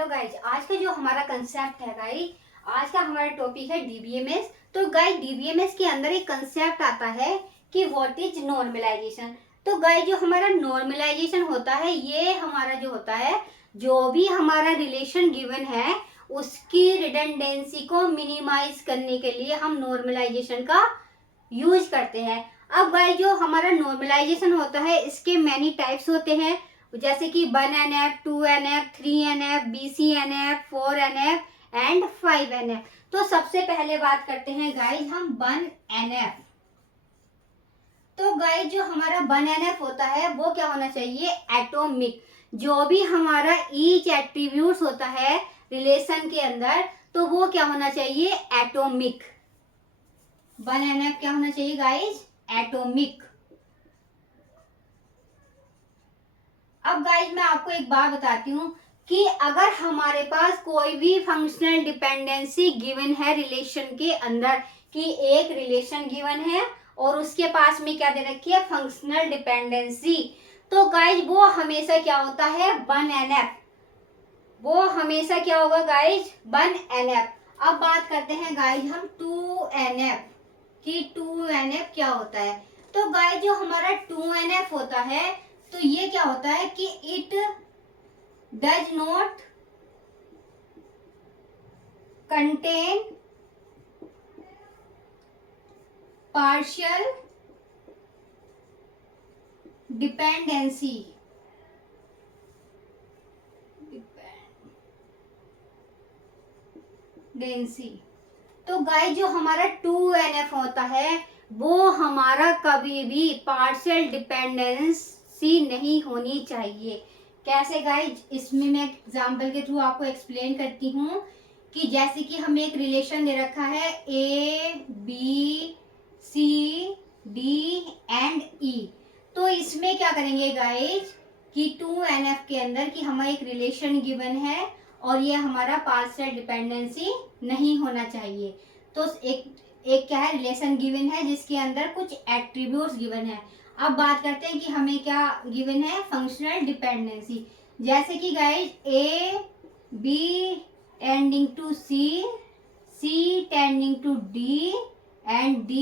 Hello guys, आज का जो हमारा कंसेप्ट है गाइज, आज का हमारा टॉपिक है डीबीएमएस। तो गाइज डीबीएमएस के अंदर एक कंसेप्ट आता है कि व्हाट इज नॉर्मलाइजेशन। तो गाइज जो हमारा नॉर्मलाइजेशन होता है, ये हमारा जो होता है, जो भी हमारा रिलेशन गिवन है उसकी रिडंडेंसी को मिनिमाइज करने के लिए हम नॉर्मलाइजेशन का यूज करते हैं। अब गाइज जो हमारा नॉर्मलाइजेशन होता है, इसके मैनी टाइप्स होते हैं, जैसे कि 1NF, 2NF, 3NF, BCNF, 4NF and 5NF। तो सबसे पहले बात करते हैं गाइज हम 1NF। तो गाइज जो हमारा 1NF होता है वो क्या होना चाहिए? एटॉमिक। जो भी हमारा ईच एट्रीब्यूट होता है रिलेशन के अंदर, तो वो क्या होना चाहिए? एटॉमिक। 1NF क्या होना चाहिए गाइज? एटॉमिक। अब गाइज मैं आपको एक बात बताती हूँ कि अगर हमारे पास कोई भी फंक्शनल डिपेंडेंसी गिवन है रिलेशन के अंदर, कि एक रिलेशन गिवन है और उसके पास में क्या दे रखी है? Functional dependency. तो गाइज वो हमेशा क्या होता है? 1NF। वो हमेशा क्या होगा गाइज? 1NF। अब बात करते हैं गाइज हम 2NF कि 2NF क्या होता है। तो गाइज जो हमारा 2NF होता है, तो ये क्या होता है कि it does not contain partial dependency. तो गाइस जो हमारा 2NF होता है, वो हमारा कभी भी पार्शियल डिपेंडेंसी नहीं होनी चाहिए। कैसे गाइस? इसमें मैं एग्जांपल के थ्रू आपको एक्सप्लेन करती हूँ कि जैसे कि हमें एक रिलेशन दे रखा है ABCDE। तो इसमें क्या करेंगे गाइस कि 2NF के अंदर कि हमें एक रिलेशन गिवन है और ये हमारा पार्शियल डिपेंडेंसी नहीं होना चाहिए। तो एक क्या है? रिलेशन गिवन है जिसके अंदर कुछ एट्रीब्यूट्स गिवन है। अब बात करते हैं कि हमें क्या गिवन है? Functional dependency. जैसे कि guys A B tending to C, C tending to D and D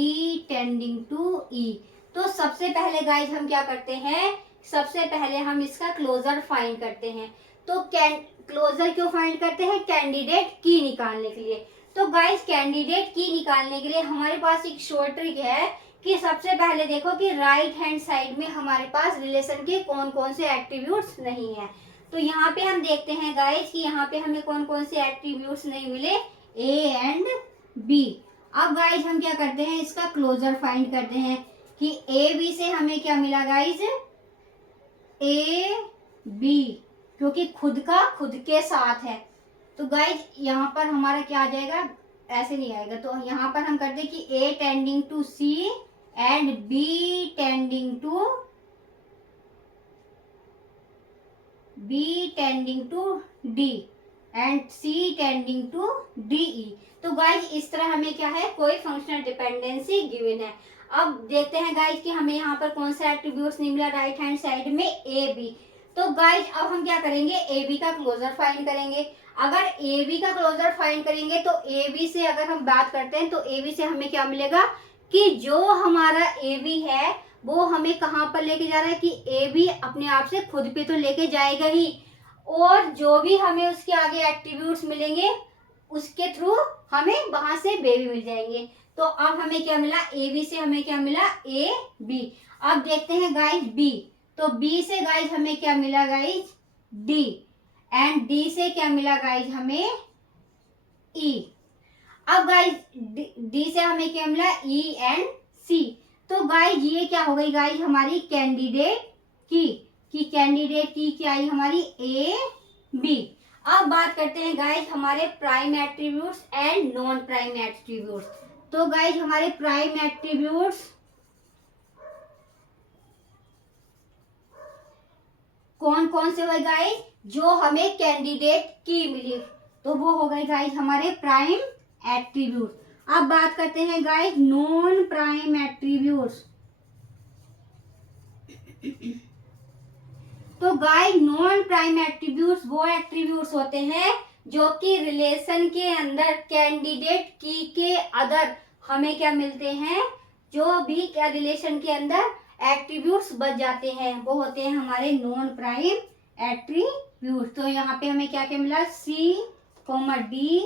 tending to E। तो सबसे पहले गाइस हम क्या करते हैं? सबसे पहले हम इसका क्लोजर फाइंड करते हैं। तो क्लोजर क्यों फाइंड करते हैं? कैंडिडेट की निकालने के लिए। तो गाइस कैंडिडेट की निकालने के लिए हमारे पास एक शॉर्ट ट्रिक है कि सबसे पहले देखो कि राइट हैंड साइड में हमारे पास रिलेशन के कौन कौन से एट्रीब्यूट्स नहीं है। तो यहाँ पे हम देखते हैं गाइस कि यहाँ पे हमें कौन कौन से एट्रीब्यूट्स नहीं मिले? A and B। अब गाइस हम क्या करते हैं? इसका क्लोजर फाइंड करते हैं कि AB से हमें क्या मिला गाइस? AB, क्योंकि खुद का खुद के साथ है। तो गाइज यहाँ पर हमारा क्या आ जाएगा? ऐसे नहीं आएगा। तो यहाँ पर हम करते हैं कि A tending to C and B tending to D and C tending to DE। तो गाइज इस तरह हमें क्या है? कोई फंक्शनल डिपेंडेंसी गिवन है। अब देखते हैं गाइज कि हमें यहाँ पर कौन सा एट्रीब्यूट्स नहीं मिला राइट हैंड साइड में? AB। तो गाइज अब हम क्या करेंगे? AB का क्लोजर फाइंड करेंगे। अगर AB का क्लोजर फाइंड करेंगे तो AB से अगर हम बात करते हैं तो AB से हमें क्या मिलेगा कि जो हमारा AB है वो हमें कहाँ पर लेके जा रहा है कि AB अपने आप से खुद पे तो लेके जाएगा ही, और जो भी हमें उसके आगे एट्रीब्यूट्स मिलेंगे उसके थ्रू हमें वहां से बेबी मिल जाएंगे। तो अब हमें क्या मिला? AB से हमें क्या मिला? AB। अब देखते हैं गाइज B। तो B से गाइज हमें क्या मिला गाइज? D एंड D से क्या मिला गाइज? हमें E। अब गाइज D से हमें क्या मिला? E and C। तो गाइज ये क्या हो गई गाइज? हमारी कैंडिडेट की कैंडिडेट की क्या आई? हमारी AB। अब बात करते हैं गाइज हमारे prime attributes and non prime attributes. तो गाइज हमारे प्राइम एट्रीब्यूट्स कौन कौन से हुए गाइज? जो हमें कैंडिडेट की मिली, तो वो हो गए गाइज हमारे प्राइम एट्रीब्यूट। अब बात करते हैं गाइज नॉन प्राइम एट्रीब्यूट्स। तो गाइस नॉन प्राइम एट्रीब्यूट्स वो एट्रीब्यूट्स होते हैं जो कि रिलेशन के अंदर कैंडिडेट की के अदर हमें क्या मिलते हैं, जो भी क्या रिलेशन के अंदर एट्रीब्यूट्स बच जाते हैं वो होते हैं हमारे नॉन प्राइम एट्रीब्यूट। तो यहाँ पे हमें क्या क्या मिला, सी कोमा डी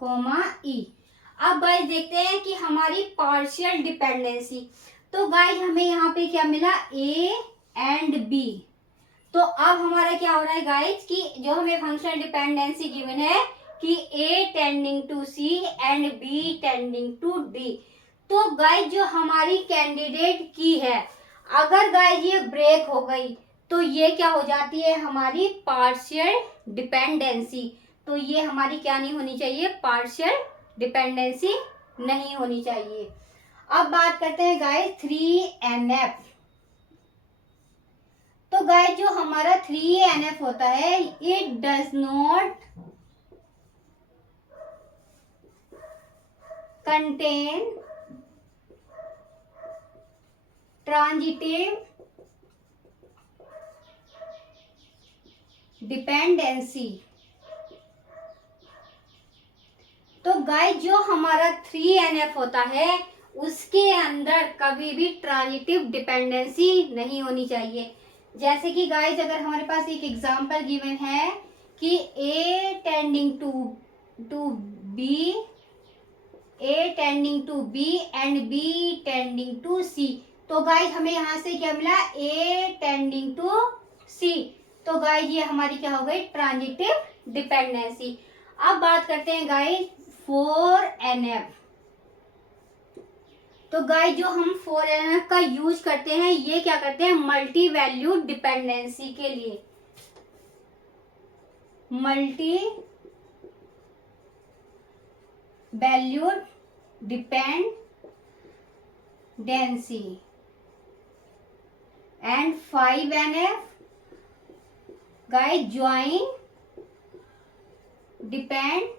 कोमा ई। अब गाइस देखते हैं कि हमारी पार्शियल डिपेंडेंसी। तो गाइस हमें यहाँ पे क्या मिला, ए एंड बी। तो अब हमारा क्या हो रहा है गाइस कि जो हमें फंक्शनल डिपेंडेंसी गिवन है कि A tending to C and B tending to D. तो गाइस जो हमारी कैंडिडेट की है, अगर गाइस ये ब्रेक हो गई तो ये क्या हो जाती है, हमारी पार्शियल डिपेंडेंसी। तो ये हमारी क्या नहीं होनी चाहिए, पार्शियल डिपेंडेंसी नहीं होनी चाहिए। अब बात करते हैं गाइस 3NF। तो गाइस जो हमारा 3NF होता है, it does not contain transitive dependency. तो गाइस जो हमारा 3NF होता है उसके अंदर कभी भी ट्रांजिटिव डिपेंडेंसी नहीं होनी चाहिए। जैसे कि गाइस अगर हमारे पास एक एग्जांपल गिवन है कि A tending to B, A tending to B and B tending to C। तो गाइस हमें यहाँ से क्या मिला, A टेंडिंग टू C। तो गाइस ये हमारी क्या हो गई, ट्रांजिटिव डिपेंडेंसी। अब बात करते हैं गाइस 4NF। तो गाइस जो हम 4NF का यूज करते हैं, ये क्या करते हैं, मल्टी वैल्यूड डिपेंडेंसी के लिए, multi valued dependency. And 5NF guys join dependency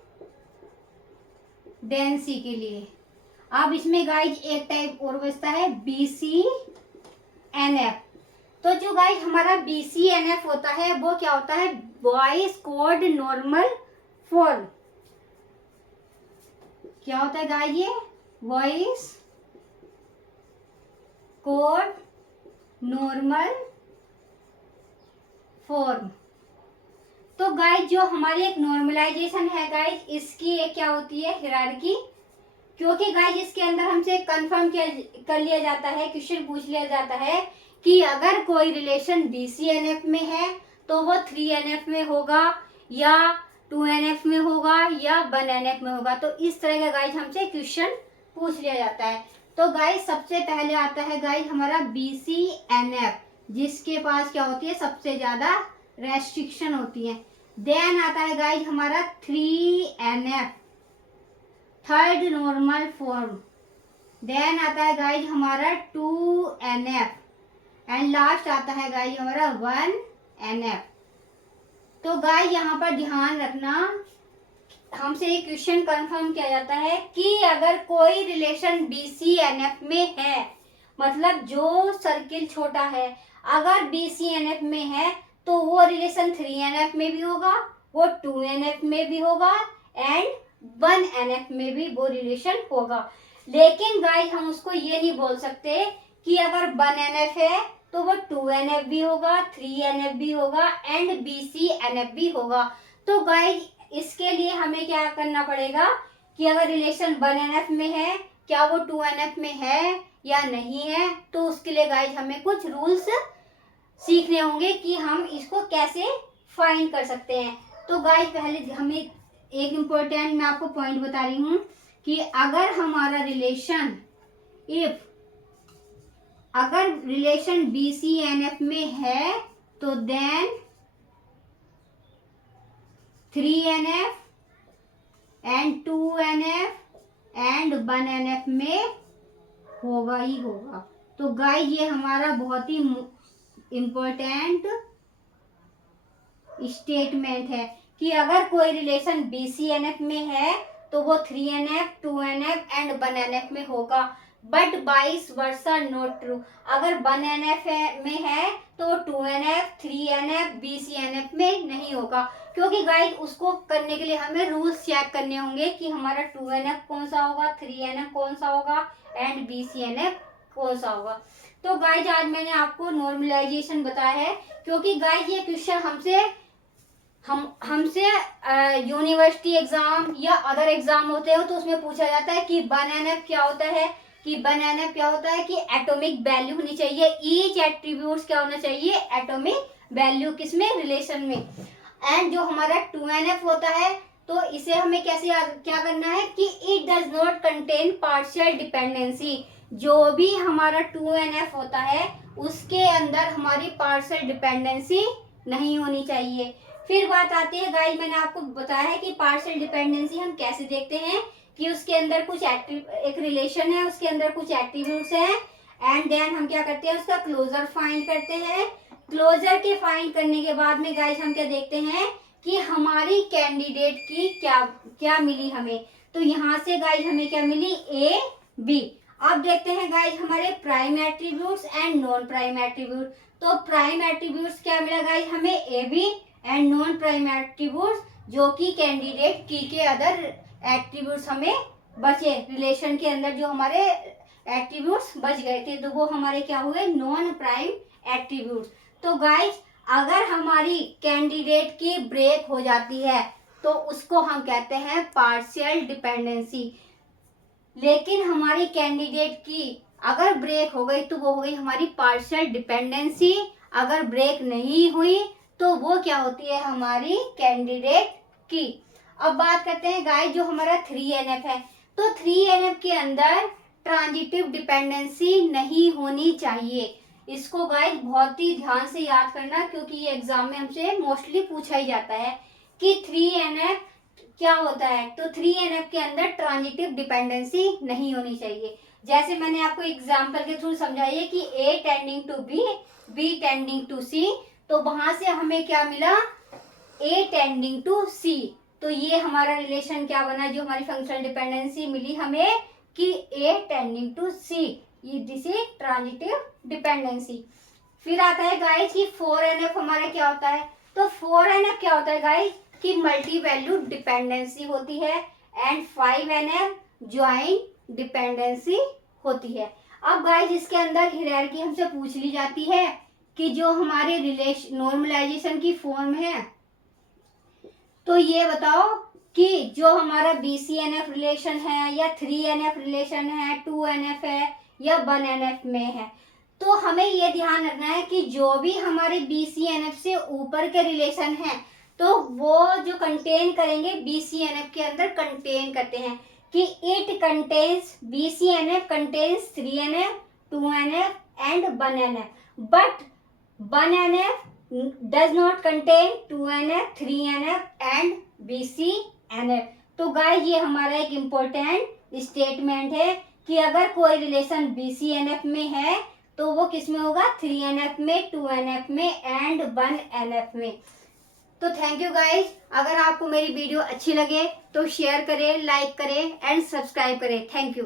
के लिए। अब इसमें गाइस एक टाइप और बचता है BCNF। तो जो गाइस हमारा BCNF होता है वो क्या होता है, वॉइस कोड नॉर्मल फॉर्म। क्या होता है गाइस, ये वॉइस कोड नॉर्मल फॉर्म। तो गाइस जो हमारी एक नॉर्मलाइजेशन है गाइस, इसकी एक क्या होती है, हिरार्की। क्योंकि गाइस इसके अंदर हमसे कंफर्म कर लिया जाता है, क्वेश्चन पूछ लिया जाता है कि अगर कोई रिलेशन BCNF में है तो वो 3NF में होगा या 2NF में होगा या 1NF में होगा। तो इस तरह का गाइस हमसे क्वेश्चन पूछ लिया जाता है। तो गाइस सबसे पहले आता है गाइस हमारा BCNF, जिसके पास क्या होती है, सबसे ज्यादा रेस्ट्रिक्शन होती है। देन आता है गाइस हमारा 3NF, third normal form. Then आता है गाइस हमारा 2NF एंड लास्ट आता है गाइस हमारा 1NF। तो गाइस यहाँ पर ध्यान रखना, हमसे एक क्वेश्चन कंफर्म किया जाता है कि अगर कोई रिलेशन BCNF में है, मतलब जो सर्किल छोटा है अगर BCNF में है तो वो रिलेशन 3NF में भी होगा, वो 2NF में भी होगा एंड 1NF में भी वो रिलेशन होगा। लेकिन गाइस हम उसको ये नहीं बोल सकते कि अगर 1NF है तो वो 2NF भी होगा, 3NF भी होगा एंड BCNF भी होगा। तो गाइस इसके लिए हमें क्या करना पड़ेगा कि अगर रिलेशन 1NF में है, क्या वो 2NF में है या नहीं है, तो उसके लिए गाइस हमें कुछ रूल्स सीखने होंगे कि हम इसको कैसे फाइंड कर सकते हैं। तो गाइस पहले हमें एक इम्पोर्टेंट मैं आपको पॉइंट बता रही हूँ कि अगर हमारा रिलेशन अगर रिलेशन BCNF में है तो then 3NF and 2NF and 1NF में होगा ही होगा। तो गाइस ये हमारा बहुत ही इम्पोर्टेंट स्टेटमेंट है कि अगर कोई रिलेशन BCNF में है तो वो 3NF, 2NF एंड 1NF में होगा। But vice versa not true. अगर 1NF में है तो 2NF, 3NF, BCNF में नहीं होगा, क्योंकि गाइज उसको करने के लिए हमें रूल्स चेक करने होंगे कि हमारा 2NF कौन सा होगा, 3NF कौन सा होगा एंड BCNF कौन सा होगा। तो गाइज आज मैंने आपको नॉर्मलाइजेशन बताया है, क्योंकि गाइज ये क्वेश्चन हमसे यूनिवर्सिटी एग्जाम या अदर एग्जाम होते हैं तो उसमें पूछा जाता है कि 1NF क्या होता है, कि एटॉमिक वैल्यू होनी चाहिए, ईच एट्रीब्यूट्स क्या होना चाहिए, एटॉमिक वैल्यू किसमें, रिलेशन में। एंड जो हमारा 2NF होता है तो इसे हमें कैसे क्या करना है कि it does not contain partial dependency. जो भी हमारा 2NF होता है उसके अंदर हमारी पार्शियल डिपेंडेंसी नहीं होनी चाहिए। फिर बात आती है गाइस, मैंने आपको बताया है कि पार्शियल डिपेंडेंसी हम कैसे देखते हैं कि उसके अंदर कुछ एक रिलेशन है, उसके अंदर कुछ एट्रीब्यूट्स हैं एंड देन हम क्या करते हैं, उसका क्लोजर फाइंड करते हैं। क्लोजर के फाइंड करने के बाद में गाइस हम क्या देखते हैं कि हमारी कैंडिडेट की क्या मिली हमें। तो यहाँ से गाइस हमें क्या मिली, A, B। अब देखते हैं गाइस हमारे prime attributes and non prime attribute. तो प्राइम एट्रीब्यूट्स क्या मिला गाइस हमें, AB and non prime attributes जो कि कैंडिडेट की के अदर एट्रीब्यूट्स हमें बचे, रिलेशन के अंदर जो हमारे एट्रीब्यूट्स बच गए थे तो वो हमारे क्या हुए, नॉन प्राइम एट्रीब्यूट्स। तो गाइस अगर हमारी कैंडिडेट की ब्रेक हो जाती है तो उसको हम कहते हैं पार्शियल डिपेंडेंसी। लेकिन हमारी कैंडिडेट की अगर ब्रेक हो गई तो वो हो गई हमारी पार्शियल डिपेंडेंसी। अगर ब्रेक नहीं हुई तो वो क्या होती है, हमारी कैंडिडेट की। अब बात करते हैं गाइस जो हमारा 3NF है, तो 3NF के अंदर ट्रांजिटिव डिपेंडेंसी नहीं होनी चाहिए। इसको गाइस बहुत ही ध्यान से याद करना, क्योंकि ये एग्जाम में हमसे मोस्टली पूछा ही जाता है कि 3NF क्या होता है। तो 3NF के अंदर ट्रांजिटिव डिपेंडेंसी नहीं होनी चाहिए। जैसे मैंने आपको एग्जाम्पल के थ्रू समझाइए कि A tending to B, B tending to C, तो वहां से हमें क्या मिला, A टेंडिंग टू C। तो ये हमारा रिलेशन क्या बना, जो हमारी फंक्शनल डिपेंडेंसी मिली हमें कि A टेंडिंग टू C, ये दिस इज ट्रांजिटिव डिपेंडेंसी। फिर आता है गाइस कि 4NF हमारा क्या होता है। तो 4NF क्या होता है गाइस कि मल्टी वैल्यू डिपेंडेंसी होती है एंड 5NF ज्वाइंट डिपेंडेंसी होती है। अब गाइस इसके अंदर हायरार्की हमसे पूछ ली जाती है कि जो हमारे रिलेशन नॉर्मलाइजेशन की फॉर्म है, तो ये बताओ कि जो हमारा BCNF रिलेशन है या 3NF रिलेशन है, 2NF है या 1NF में है। तो हमें ये ध्यान रखना है कि जो भी हमारे BCNF से ऊपर के रिलेशन है तो वो जो कंटेन करेंगे BCNF के अंदर कंटेन करते हैं कि it contains, BCNF contains 3NF, 2NF and 1NF, but 1NF does not contain 2NF, 3NF and BCNF। तो गाइस ये हमारा एक इम्पोर्टेंट स्टेटमेंट है कि अगर कोई रिलेशन BCNF में है तो वो किस में होगा, 3NF में, 2NF में एंड 1NF में। तो थैंक यू गाइस। अगर आपको मेरी वीडियो अच्छी लगे तो शेयर करें, लाइक करें एंड सब्सक्राइब करें। Thank you.